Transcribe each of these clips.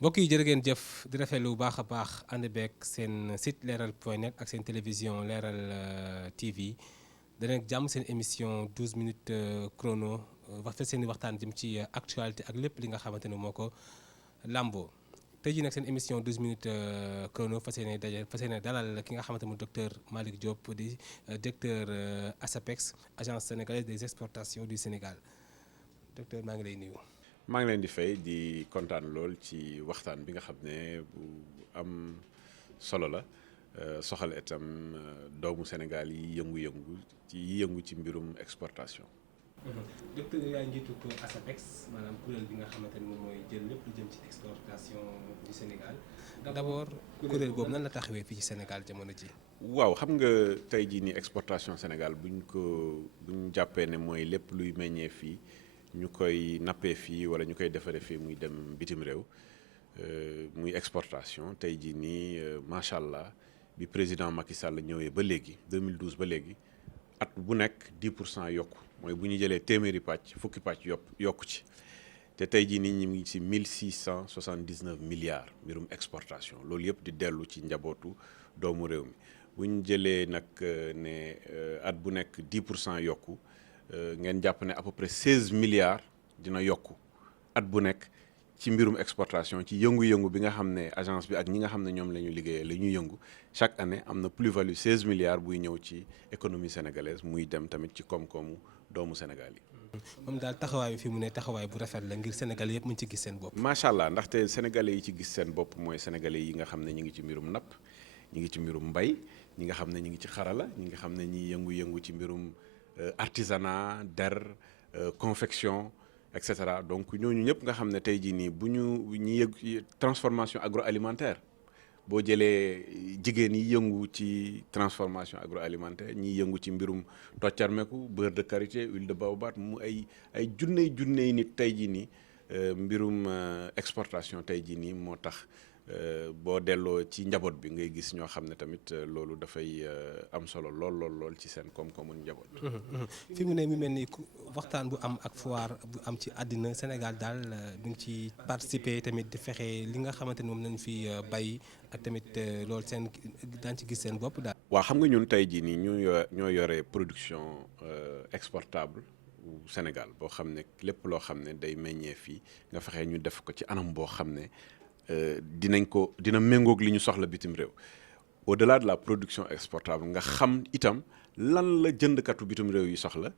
mbokk yi jërë ngeen jëf di rafetlu bu baax a baax ànd beeg seen site leral.net ak seen télévision leral TV dana jàmm seen émission 12 minutes chrono waxta seen i waxtaan jëm ci actualité ak lépp li nga xamante ne moo ko làmboo tey jii nag seen émission 12 minutes chrono fas yéene dalal ki nga xamante mu docteur Malick Diop di directeur ASAPEX agence sénégalaise des exportations du Sénégal docteur maa ngi lay nuyu. maa ngi leen di fay di kontaan lool ci waxtaan bi nga xam ne bu am solo la soxal itam doomu Sénégal yi yëngu ci mbirum exportation. docteur yaa njiitu ko ASAPEX maanaam kuréel bi nga xamante ni moom mooy jël lépp lu jëm ci exportation du Sénégal d'abord kuréel boobu nan la taxawee fii ci Sénégal jamono ji. waaw xam nga tey jii ni exportation Sénégal buñ jàppee ne mooy lépp luy meññee fii. ñu koy nappee fii wala ñu koy defaree fii muy dem bitim réew muy exportation tey jii nii macha allah bi président Macky Sall ñëwee ba léegi 2012 ba léegi at bu nekk 10% yokku mooy bu ñu jëlee téeméeri pàcc fukki pàcc yokku ci te tey jii nii ñu ngi ci 1679 milliards mbirum exportation loolu yëpp di dellu ci njabootu doomu réew mi bu ñu jëlee nag ne at bu nekk 10% yokku. ngeen jàpp ne à peu près 16 milliards dina yokku at bu nekk ci mbirum exportation ci yëngu-yëngu bi nga xam ne agence bi ak ñi nga xam ne ñoom la ñu liggéeyee la ñuy yëngu chaque année am na plus-value 16 milliards buy ñëw ci économie sénégalaise muy dem tamit ci koom-koomu doomu Sénégal yi. moom daal taxawaay bi fi mu ne taxawaay bu rafet la ngir Sénégal yëpp mën ci gis seen bopp. macha allah ndaxte sénégalais yi ci gis seen bopp mooy sénégalais yi nga xam ne ñu ngi ci mbirum napp ñi ngi ci mbirum mbay ñi nga xam ne ñu ngi ci xarala ñi nga xam ne ñi yëngu-yëngu ci mbirum artisanat der confection et cetera donc ñooñu ñëpp nga xam ne tey jii nii bu ñi yëg transformation agroalimentaire boo jëlee jigéen yi yëngu ci transformation agroalimentaire ñi yëngu ci mbirum toccarmeku beurre de karité huile de baobab mu ay junney nit tey jii nii mbirum exportation tey jii nii moo tax boo delloo ci njaboot bi ngay gis ñoo xam ne tamit loolu dafay am solo lool ci seen koom-koomu njaboot. fi mu ne mi mel ni waxtaan bu am ak foire bu am ci àddina Sénégal daal mi ngi ci participer tamit di fexe li nga xamante ni moom lañu fi bay ak tamit loolu seen daan ci gis seen bopp daal. waaw xam nga ñun tey jii nii ñoo yore production exportable Sénégal boo xam ne lépp loo xam ne day meññee fii nga fexe ñu def ko ci anam boo xam ne. dina méngoog li ñu soxla bitim réew au-delà de la production exportable nga xam itam lan la jëndkatu bitim réew yi soxla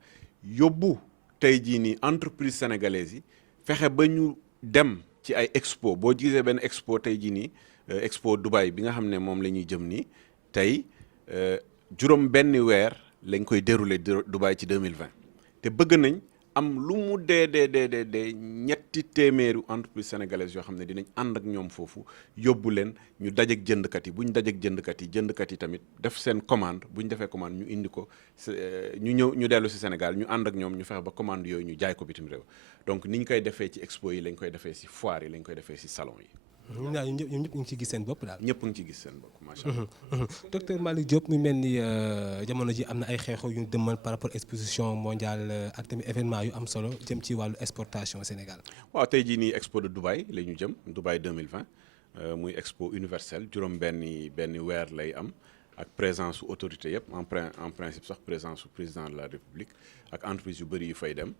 yóbbu tey jii nii entreprise sénégalaise yi fexe ba ñu dem ci ay expo boo gisee benn expo tey jii nii expo Dubaï bi nga xam ne moom la ñuy jëm nii tey juróom benn weer lañ koy dérouler Dubaï ci 2020 te bëgg nañ am lu mu dee ñetti téeméeru entreprise sénégalaise yoo xam ne dinañ ànd ak ñoom foofu yóbbu leen ñu dajeek jëndkat yi bu ñu dajeek jëndkat yi tamit def seen commande bu ñu defee commande ñu indi ko ñu dellu si Sénégal ñu ànd ak ñoom ñu fexe ba commande yooyu ñu jaay ko bitim réew donc ni ñu koy defee ci expo yi lañ koy defee si foire yi lañ koy defee si salon yi. ñoom ñëpp ñu ngi ci gis seen bopp daal. ñëpp ngi ci gis seen bopp macha allah. docteur Malick Diop mi mel ni jamono ji am na ay xeexoo yu ñu dëmmal par rapport exposition mondiale ak tamit événement yu am solo jëm ci wàllu exportation Sénégal. waaw tey jii nii expo de Dubaï la ñu jëm Dubaï 2020 muy expo universelle juróom benn weer lay am ak présence su autorité yëpp en principe sax présence su président de la République ak entreprise yu bëri yu fay dem.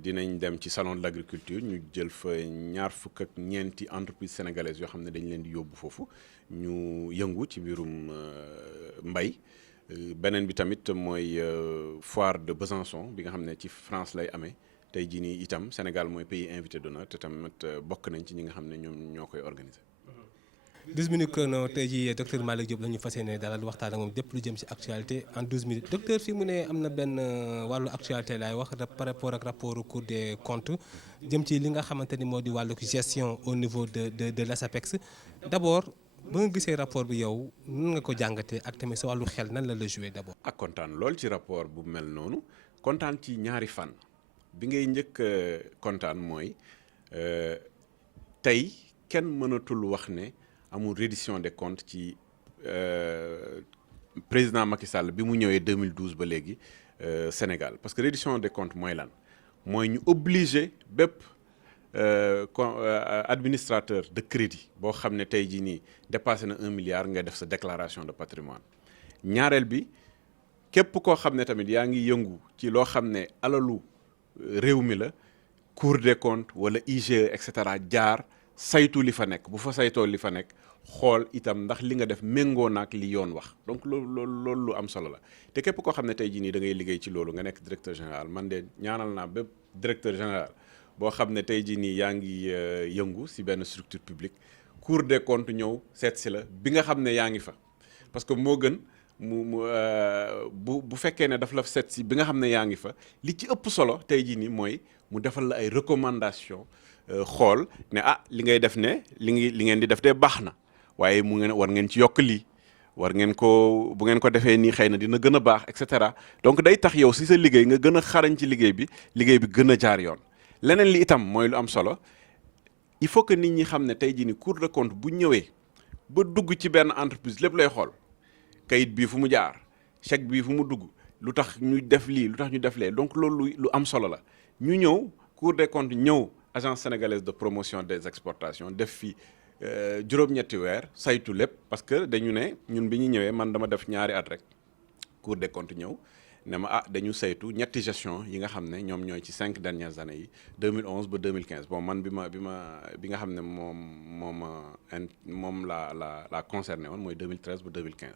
dinañ dem ci salon de l'agriculture ñu jël fa ñaar fukk ak ñeenti entreprise sénégalaise yoo xam ne dañ leen di yóbbu foofu ñu yëngu ci mbirum mbay beneen bi tamit mooy foire de Besançon bi nga xam ne ci France lay amee tey jii nii itam Sénégal mooy pays invité d'honneur te tamit bokk nañ ci ñi nga xam ne ñoom ñoo koy organiser. 12 minutes chrono tey jii docteur Malick Diop la ñu fas yéene dalal waxtaan ak moom lépp lu jëm ci actualité en 12 minutes docteur fi mu ne am na benn wàllu actualité laay wax par rapport ak rapport Cour des comptes jëm ci li nga xamante ni moo di wàllu gestion au niveau de l'ASAPEX d'abord ba nga gisee rapport bi yow nan nga ko jàngatee ak tamit sa wàllu xel nan la joué d'abord. ak kontaan lool ci rapport bu mel noonu kontaan ci ñaari fànn bi ngay njëkk kontaan mooy tey kenn mënatul wax ne. amul reddition des comptes ci président Macky Sall bi mu ñëwee 2012 ba léegi Sénégal parce que reddition des comptes mooy lan mooy ñu obligé bépp administrateur de crédit boo xam ne tey jii nii dépassé na 1 milliard nga def sa déclaration de patrimoine ñaareel bi képp koo xam ne tamit yaa ngi yëngu ci loo xam ne alalu réew mi la Cour des comptes wala IGE et cetera jaar saytu li fa nekk bu fa saytoo li fa nekk xool itam ndax li nga def méngoo naak li yoon wax donc loolu lu am solo la te képp koo xam ne tey jii nii da ngay liggéey ci loolu nga nekk directeur général man de ñaanal naa bépp directeur général boo xam ne tey jii nii yaa ngi yëngu si benn structure publique Cour des comptes ñëw seet si la bi nga xam ne yaa ngi fa parce que moo gën bu fekkee ne daf la seet si bi nga xam ne yaa ngi fa li ci ëpp solo tey jii nii mooy mu defal la ay recommandation xool ne li ngay def ne li ngeen di def de baax na waaye war ngeen ci yokk lii war ngeen ko bu ngeen ko defee nii xëy na dina gën a baax et cetera donc day tax yow si sa liggéey nga gën a xarañ ci liggéey bi gën a jaar yoon leneen li itam mooy lu am solo il faut que nit ñi xam ne tey jii ni Cour des comptes bu ñëwee ba dugg ci benn entreprise lépp lay xool kayit bii fu mu jaar chèque bii fu mu dugg lu tax ñu def lii lu tax ñu def lee donc loolu lu am solo la ñu ñëw Cour des comptes ñëw agence sénégalaise de promotion des exportations def fi juróom-ñetti weer saytu lépp parce que dañu ne ñun bi ñu ñëwee man dama def ñaari at rek Cour des comptes ñëw ne ma dañu saytu ñetti gestion yi nga xam ne ñoom ñooy ci 5 dernières années yi 2011 ba 2015 bon man bi nga xam ne moom la concerné woon mooy 2013 ba 2015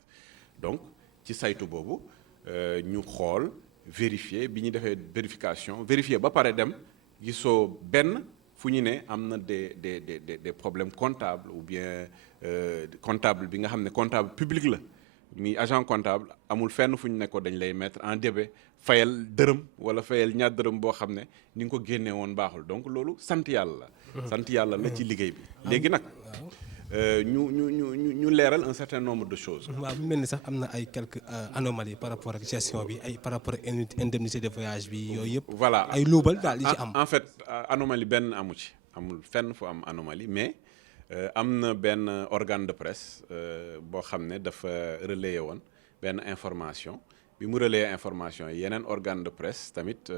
donc ci saytu boobu ñu xool vérifier bi ñu defee vérifier ba pare dem gisoo benn fu ñu ne am na des problèmes comptables ou bien comptable bi nga xam ne comptable public la mi agent comptable amul fenn fu ñu ne ko dañ lay mettre en débet fayal dërëm wala fayal ñaar dërëm boo xam ne ni nga ko génnee woon baaxul donc loolu sant yàlla la. sant yàlla la ci liggéey bi. léegi nag ñu leeral un certain nombre de choses. waaw mu mel ni sax am na ay quelques anomalies par rapport ak gestion bi par rapport ak indemnité de voyage bi yooyu yëpp. voilà ay luubal daal yi ci am. en fait anomalie benn amu ci amul fenn fu am anomalie mais. am na benn organe de presse boo xam ne dafa relayer woon benn information bi mu relayer information yi yeneen organe de presse tamit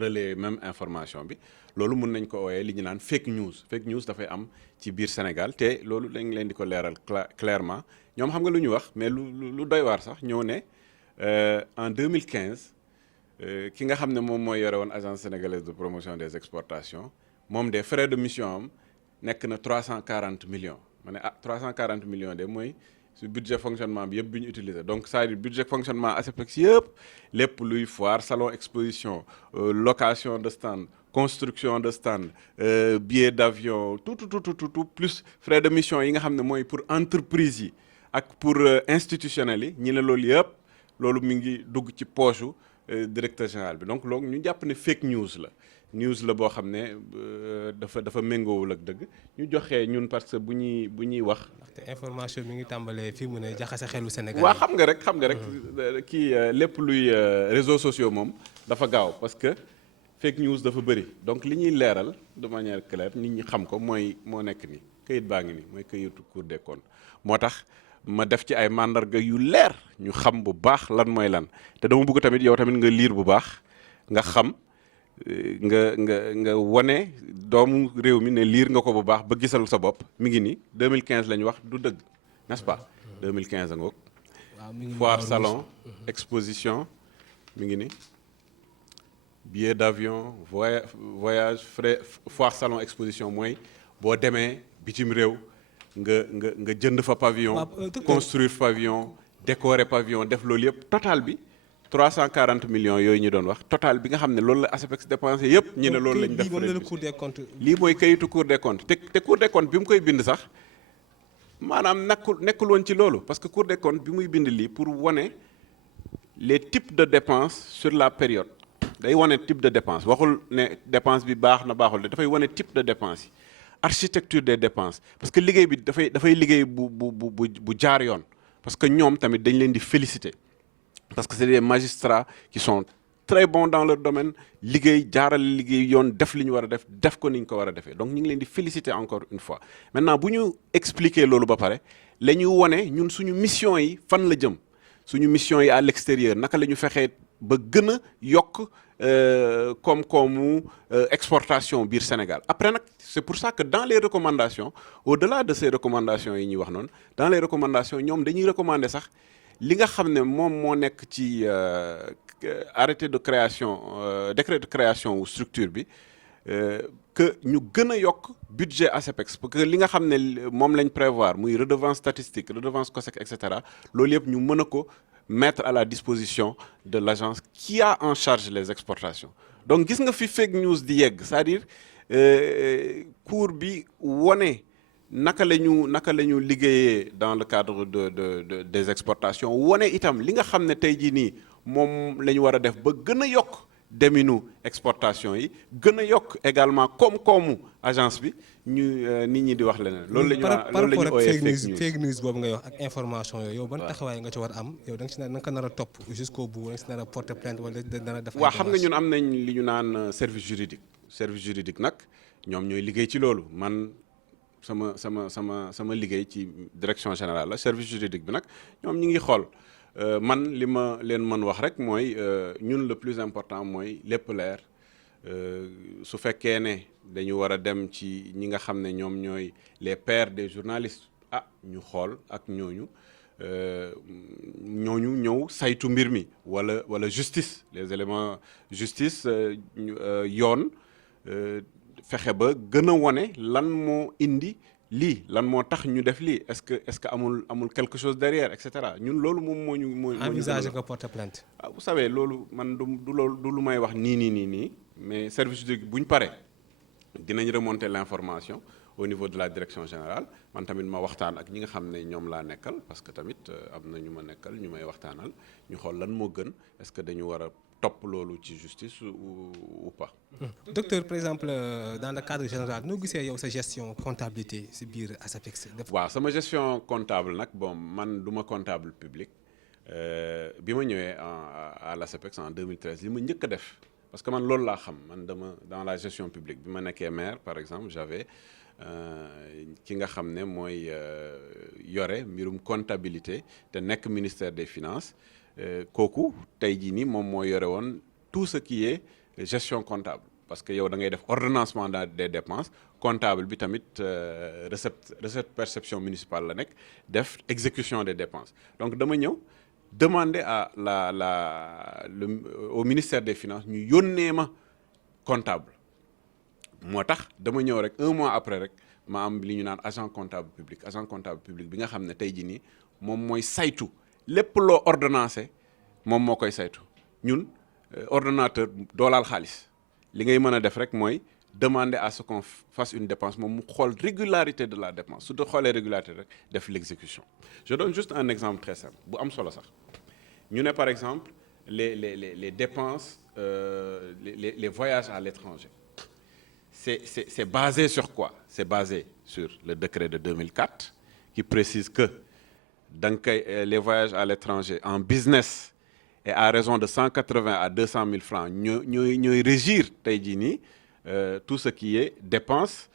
relayer même information bi loolu mun nañ ko ooyee li ñu naan fake news dafay am ci biir Sénégal te loolu dañ leen di ko leeral clairement ñoom xam nga lu ñu wax mais lu doy waar sax ñoo ne en 2015 ki nga xam ne moom mooy yore woon agence sénégalaise de promotion des exportations moom des frais de mission am nekk na 340 millions ma ne 340 millions de mooy su budget fonctionnement bi yëpp bi ñu utilisé donc c'est-à-dire budget fonctionnement ASEPEX yëpp lépp luy foire salon exposition location de stand construction de stand billet d'avion tout plus frais de mission yi nga xam ne mooy pour entreprise yi ak pour institutionnels yi ñi ne loolu yëpp loolu mi ngi dugg ci poche directeur général bi donc loolu ñu jàpp ne fake news la boo xam ne dafa méngoowul ak dëgg ñu joxe ñun parce que bu ñuy wax. te information mi ngi tàmbalee fii mu ne jaxase xelu Sénégal. waaw xam nga rek kii lépp luy réseaux sociaux moom dafa gaaw parce que fake news dafa bëri donc li ñuy leeral de manière claire nit ñi xam ko moo nekk nii këyit baa ngi nii mooy këyitu Cour des comptes moo tax ma def ci ay mandarga yu leer ñu xam bu baax lan mooy lan te dama bëgg tamit yow tamit nga liir bu baax nga xam. nga wane doomu réew mi ne liir nga ko bu baax ba gisal sa bopp mi ngi nii 2015 la ñu wax du dëgg n'est-ce pas 2015 a ngoog foire salon exposition mi ngi nii billet d'avion voyage frais foire salon exposition mooy boo demee bitim réew nga jënd fa pavillon construire pavillon décorer pavillon def loolu yëpp total bi 340 millions yooyu ñu doon wax total bi nga xam ne loolu la ASEPEX dépensé yëpp ñu ne loolu lañ def lii mooy kayitu Cour des comptes te Cour des comptes bi mu koy bind sax maanaam nekkul woon ci loolu parce que Cour des comptes bi muy bind lii pour wane les types de dépenses sur la période day wane type de dépense waxul ne dépense bi baax na baaxul dafay wane type de dépense yi architecture des dépenses parce que liggéey bi dafay liggéey bu jaar yoon parce que ñoom tamit dañ leen di féliciter parce que c'est des magistrats qui sont très bons dans leur domaine liggéey jaarale liggéey yoon def li ñu war a def ko ni ñu ko war a defee donc ñu ngi leen di féliciter encore une fois maintenant bu ñu expliquer loolu ba pare la ñu wone ñun suñu mission yi fan la jëm suñu mission yi à l'extérieur naka la ñu fexee ba gën a yokk koom-koomu exportation biir Sénégal après nag c'est pour ça que dans les recommandations au-delà de ces recommandations yi ñuy wax noonu dans les recommandations ñoom dañuy recommander sax li nga xam ne moom moo nekk ci arrêté de création décret de création wu structure bi que ñu gën a yokk budget ASEPEX parce que li nga xam ne moom lañ prévoir muy redevance statistique redevance COSEC et cetera loolu yëpp ñu mën a ko mettre à la disposition de l'agence qui a en charge les exportations donc gis nga fi fake news di yegg c'est-à-dire cours bi wone naka la ñu liggéeyee dans le cadre des exportations wone itam li nga xam ne tey jii nii moom la ñu war a def ba gën a yokk deminu exportation yi gën a yokk également koom-koomu agence bi ñu nit ñi di wax leneen. loolu la ñu loolu la ñu ooyee fake news boobu ngay wax ak information yooyu yow ban taxawaay nga ci war a am yow da nga ci na nga ko nar a topp jusqu'au bout da nga ci nar a porter plainte wala dana def. waaw xam nga ñun am nañ li ñu naan service juridique nag ñoom ñooy liggéey ci loolu man sama liggéey ci direction générale la service juridique bi nag ñoom ñu ngi xool. man li ma leen mën wax rek mooy ñun le plus important mooy lépp leer su fekkee ne dañu war a dem ci ñi nga xam ne ñoom ñooy les pairs des journalistes ñu xool ak ñooñu ñëw saytu mbir mi wala justice les éléments justice yoon fexe ba gën a wone lan moo indi lii lan moo tax ñu def lii est-ce que amul quelque chose derrière et cetera ñun loolu moom moo ñu envisager nga porter plainte. vous savez loolu man du lu may wax nii mais service juridique bu ñu paree dinañ remonter l'information au niveau de la direction générale man tamit ma waxtaan ak ñi nga xam ne ñoom laa nekkal parce que tamit am na ñu ma nekkal ñu may waxtaanal ñu xool lan moo gën est-ce que dañu war a topp loolu ci justice ou pas. Docteur, par exemple dans le cadre général noo gisee yow sa gestion comptabilité si biir ASEPEX. waaw sama gestion comptable nag bon man du ma comptable public bi ma ñëwee à l'ASEPEX en 2013 li ma njëkk a def parce que man loolu laa xam man dans la gestion publique bi ma nekkee maire par exemple j'avais ki nga xam ne mooy yore mbirum comptabilité te nekk ministère des finances kooku tey jii nii moom moo yore woon tout ce qui est gestion comptable parce que yow da ngay def ordonnancement des dépenses comptable bi tamit recette perception municipale la nekk def exécution des dépenses donc dama ñëw demander à au ministère des finances ñu yónnee ma comptable moo tax dama ñëw rek un mois après rek ma am li ñu naan agent comptable public bi nga xam ne tey jii nii moom mooy saytu lépp loo ordonnancé moom moo koy saytu ñun ordonnateur doolaal xaalis li ngay mën a def rek mooy demander à ce qu'on fasse une dépense moom mu xool régularité de la dépense su dee xoolee régularité rek def l'exécution je donne juste un exemple très simple bu am solo sax ñu ne par exemple les dépenses les voyages à l'étranger c'est basé sur quoi c'est basé sur le décret de 2004 qui précise que les voyages à l'étranger en business et à raison de 180 à 200 000 francs ñooy régir tey jii nii tout ce qui est dépenses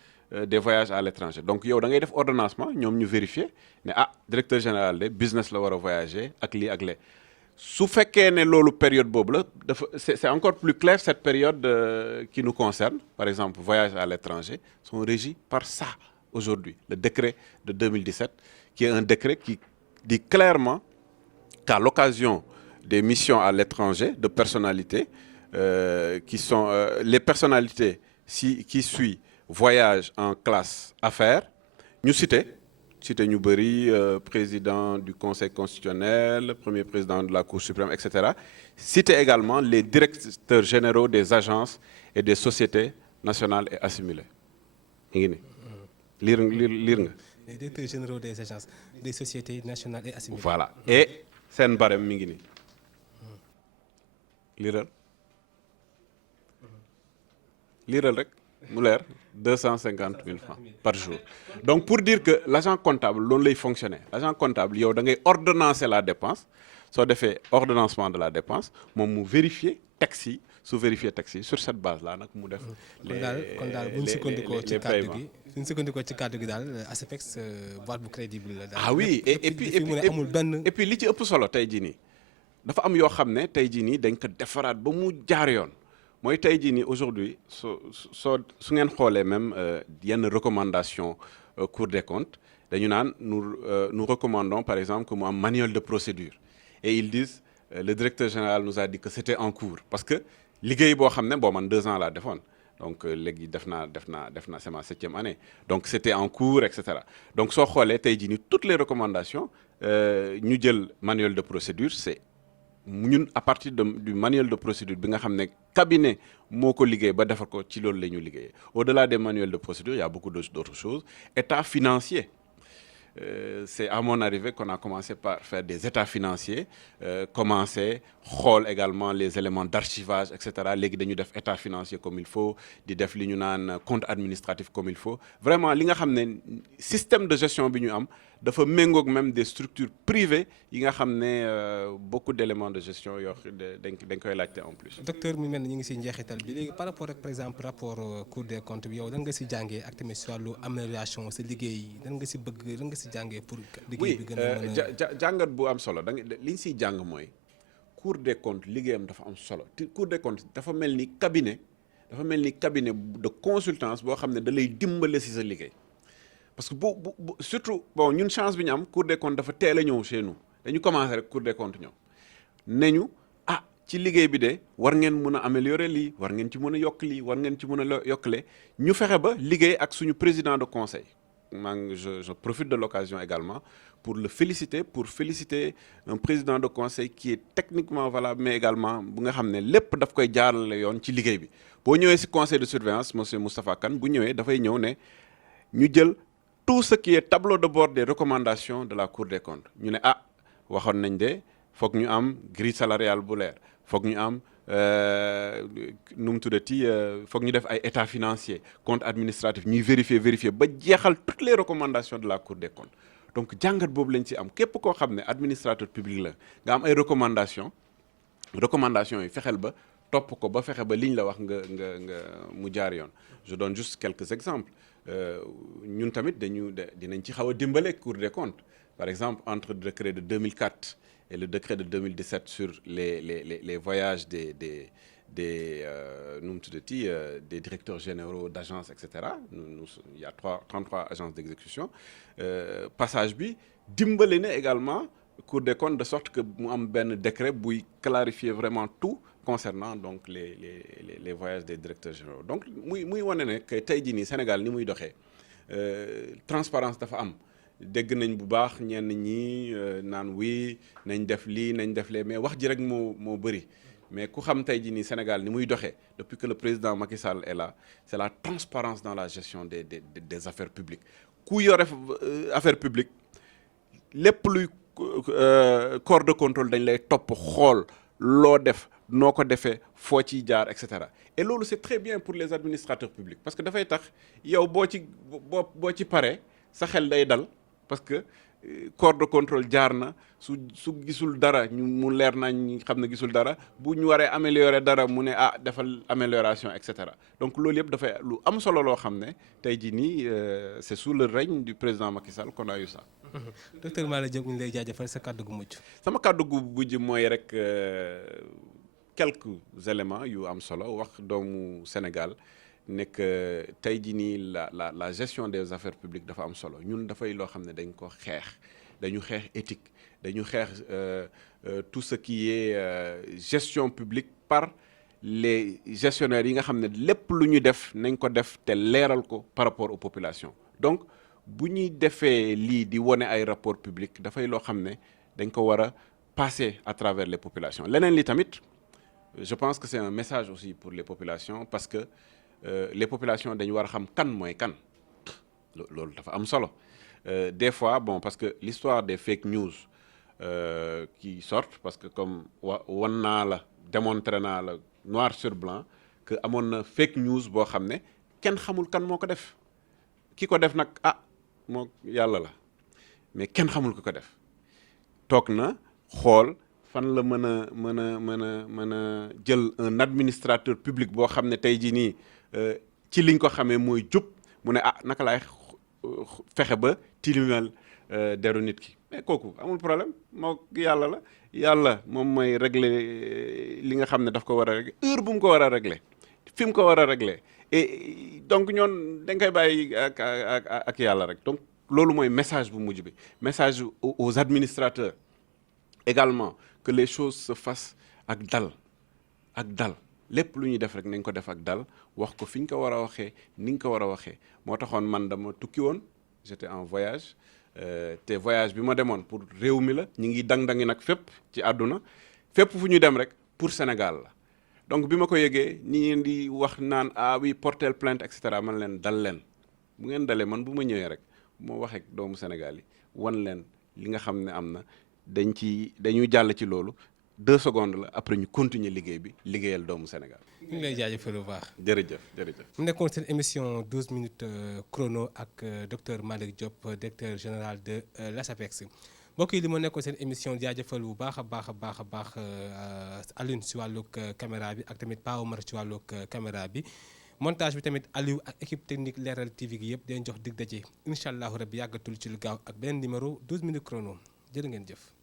des voyages à l'étranger donc yow da ngay def ordonnancement ñoom ñu vérifier ne directeur général de business la war a voyager ak lii ak lee su fekkee ne loolu période boobu la dafa c'est encore plus clair cette période qui nous concerne par exemple voyages à l'étranger sont régis par ça aujourd'hui le décret de 2017 qui est un décret qui dit clairement qu'à l'occasion des missions à l'étranger de personnalités qui sont les personnalités qui suivent voyage en classe affaires ñu cité ñu bëri président du Conseil constitutionnel premier président de la Cour suprême et cetera cité également les directeurs généraux des agences et des sociétés nationales et assimilées ngi ni lire nga les directeurs généraux des agences des sociétés nationales et assimilées voilà et seen barème mi ngi ni liiral rek mu leer 250 000 francs par jour donc pour dire que l'agent comptable loolu lay fonctionner l'agent comptable yow da ngay ordonnancer la dépense soo defee ordonnancement de la dépense moom mu vérifier taxes yi su vérifier taxes yi sur cette base là nag mu def. kon daal bu ñu sukkandikoo ci kàddu gi bu ñu sukkandikoo ci kàddu gi daal ASEPEX boîte bu crédible la. ah oui et puis li ci ëpp solo tey jii nii dafa am yoo xam ne tey jii nii dañ ko defaraat ba mu jaar yoon mooy tey jii nii aujourd'hui su ngeen xoolee même yenn recommandation Cour des comptes dañu naan nous recommandons par exemple que mu am manuel de procédure et ils disent le directeur général nous a dit que c'était en cours parce que liggéey boo xam ne bon man 2 ans laa defoon donc léegi def naa c'est ma 7e année donc c'était en cours et cetera donc soo xoolee tey jii nii toutes les recommandations ñu jël manuel de procédure c'est ñun à partir du manuel de procédure bi nga xam ne cabinet moo ko liggéey ba defar ko ci loolu la ñu liggéeyee au-delà des manuels de procédure il y a beaucoup d'autres choses état financier c'est à mon arrivée qu'on a commencé par faire des états financiers commencer xool également les éléments d'archivage et cetera léegi dañu def état financier comme il faut di def li ñu naan compte administratif comme il faut vraiment li nga xam ne système de gestion bi ñu am dafa méngoog même des structures privées yi nga xam ne beaucoup d'éléments de gestion yoo dañ koy laajte en plus. docteur mi mel ni ñu ngi si njeexital bi léegi par rapport ak par exemple rapport Cour des comptes bi yow lan nga si jàngee ak tamit si wàllu amélioration sa liggéey lan nga si bëgg lan nga si jàngee pour. liggéey bi gën a mën a jàngat bu am solo li ñu siy jàng mooy Cour des comptes liggéeyam dafa am solo te Cour des comptes dafa mel ni cabinet de consultance boo xam ne da lay dimbale si sa liggéey. parce que surtout bon ñun chance bi ñu am Cour des comptes dafa teel a ñëw chez nous dañu commencé rek Cour des comptes ñëw ne ñu ci liggéey bi de war ngeen mën a améliorer lii war ngeen ci mën a yokk lii war ngeen ci mën a yokkale ñu fexe ba liggéey ak suñu président de conseil je profite de l'occasion également pour féliciter un président de conseil qui est techniquement valable mais également bu nga xam ne lépp daf koy jaarale yoon ci liggéey bi boo ñëwee ci conseil de surveillance monsieur Moustapha Kane bu ñëwee dafay ñëw ne ñu jël tout ce qui est tableau de bord des recommandations de la Cour des comptes ñu ne waxoon nañ de foog ñu am grille salariale bu leer foog ñu am nu mu tuddati foog ñu def ay état financier compte administratif ñuy vérifier ba jeexal toutes les recommandations de la Cour des comptes donc jàngat boobu lañ ci am képp koo xam ne administrateur public la nga am ay recommandations yi fexeel ba topp ko ba fexe ba liñ la wax nga mu jaar yoon je donne juste quelques exemples ñun tamit dinañ ci xaw a dimbale Cour des comptes par exemple entre le décret de 2004 et le décret de 2017 sur les voyages des nu mu tuddati des directeurs généraux d'agences et cetera il y a 33 agences d'exécution passage bi dimbale na également Cour des comptes de sorte que mu am benn décret buy clarifier vraiment tout concernant donc les voyages des directeurs généraux donc muy wane ne que tey jii nii Sénégal ni muy doxee transparence dafa am dégg nañ bu baax ñenn ñi naan oui nañ def lii nañ def lee mais wax ji rek moo bëri mais ku xam tey jii nii Sénégal ni muy doxee depuis que le président Macky Sall est là c'est la transparence dans la gestion des affaires publiques ku yore affaires publiques lépp luy corps de contrôle dañ lay topp xool loo def noo ko defee foo ciy jaar et cetera et loolu c'est très bien pour les administrateurs publics parce que dafay tax yow boo ci paree sa xel day dal parce que corps de contrôle jaar na su gisul dara mu leer nañ xam ne gisul dara bu ñu waree améliorer dara mu ne defal amélioration et cetera donc loolu yëpp dafay lu am solo loo xam ne tey jii nii c'est sous le règne du président Macky Sall qu'on a eu ça. docteur Malick Diop ñu lay jaajëfal sa kàddu gu mujj. sama kàddu gu mujj mooy rek quelques éléments yu am solo wax doomu Sénégal. nekk tey jii nii la gestion des affaires publiques dafa am solo ñun dafay loo xam ne dañu xeex éthique dañu xeex tout ce qui est gestion publique par les gestionnaires yi nga xam ne lépp lu ñu def nañ ko def te leeral ko par rapport aux populations donc bu ñuy defee lii di wone ay rapport public dafay loo xam ne dañ ko war a passer à travers les populations leneen li tamit je pense que c'est un message aussi pour les populations parce que les populations dañu war a xam kan mooy kan loolu dafa am solo des fois bon parce que l'histoire des fake news qui sortent parce que comme wan naa la démontré naa la noir sur blanc que amoon na fake news boo xam ne kenn xamul kan moo ko def ki ko def nag moo yàlla la mais kenn xamul ki ko def toog na xool fan la mën a jël un administrateur public boo xam ne tey jii nii ci liñ ko xamee mooy jub mu ne naka laay fexe ba tilimal deru nit ki mais kooku amul problème moo yàlla la yàlla moom mooy régler li nga xam ne daf ko war a régler heure bu mu ko war a régler fi mu ko war a régler et donc ñoon dañ koy bàyyi ak yàlla rek. donc loolu mooy message bu mujj bi, message aux administrateurs également, que les choses se fassent ak dal lépp lu ñuy def rek nañ ko def ak dal, wax ko fi ñu ko war a waxee ni nga ko war a waxee. moo taxoon man dama tukki woon, j'étais en voyage, te voyage bi ma demoon pour réew mi la, ñu ngi dang-dangi nag fépp ci àdduna, fépp fu ñu dem rek pour Sénégal la. donc bi ma ko yëgee ñi di wax naan oui porter plainte et cetera, man leen dal leen, bu ngeen dalee man bu ma ñëwee rek bu ma waxee doomu Sénégal yi wan leen li nga xam ne am na, dañuy jàll ci loolu 2 secondes la, après ñu continuer liggéey bi, liggéeyal doomu Sénégal. ñu ngi lay jaajëfal bu baax. jërëjëf. mu nekkoon seen émission 12 minutes chrono ak docteur Malick Diop, directeur général de l'ASAPEX. mbokk yi li ma nekkoon seen émission jaajëfal bu baax a baax Alioune si wàllug caméra bi ak tamit Pa Omar ci wàllug caméra bi. montage bi tamit Aliou ak équipe technique Leral TV gi yëpp dañ jox dig daje incha allahu rabbi yàggatul ci lu gaaw ak beneen numéro 12 minutes chrono jërë ngeen jëf.